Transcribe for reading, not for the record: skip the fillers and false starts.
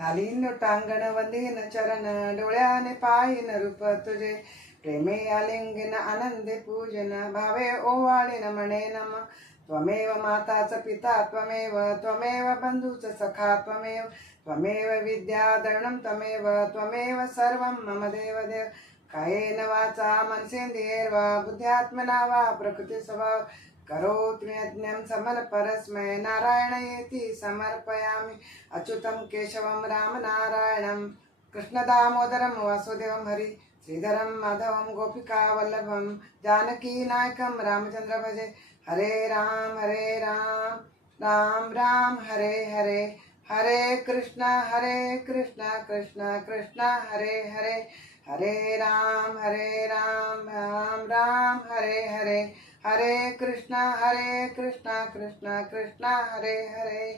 घालीन लोटांगण वंदीन चरण डोळ्याने पाहिन रूप तुझे प्रेमे आलिंगन आनंदे पूजन भावे ओवाळीन म्हणे नम त्वमेव माताच पिता त्वमेव त्वमेव बंधूच सखा त्वमेव त्वमेव विद्याधरणं त्वमेव त्वमेव सर्वं मम देवदेव कायेन वाचा मनसेन्द्रियैर्वा बुद्ध्यात्मना वा प्रकृतिस्वभाव करोमि यज्ञं समर्परस्मै नारायणेति समर्पयामि अच्युतं केशवं रामनारायणं कृष्णदामोदरं वासुदेवं हरि श्रीधरं माधवं गोपिकावल्लभं जानकीनायकं रामचन्द्र भजे हरे राम राम राम हरे हरे हरे कृष्ण कृष्ण कृष्ण हरे हरे हरे राम राम राम हरे हरे हरे कृष्ण कृष्ण कृष्ण हरे हरे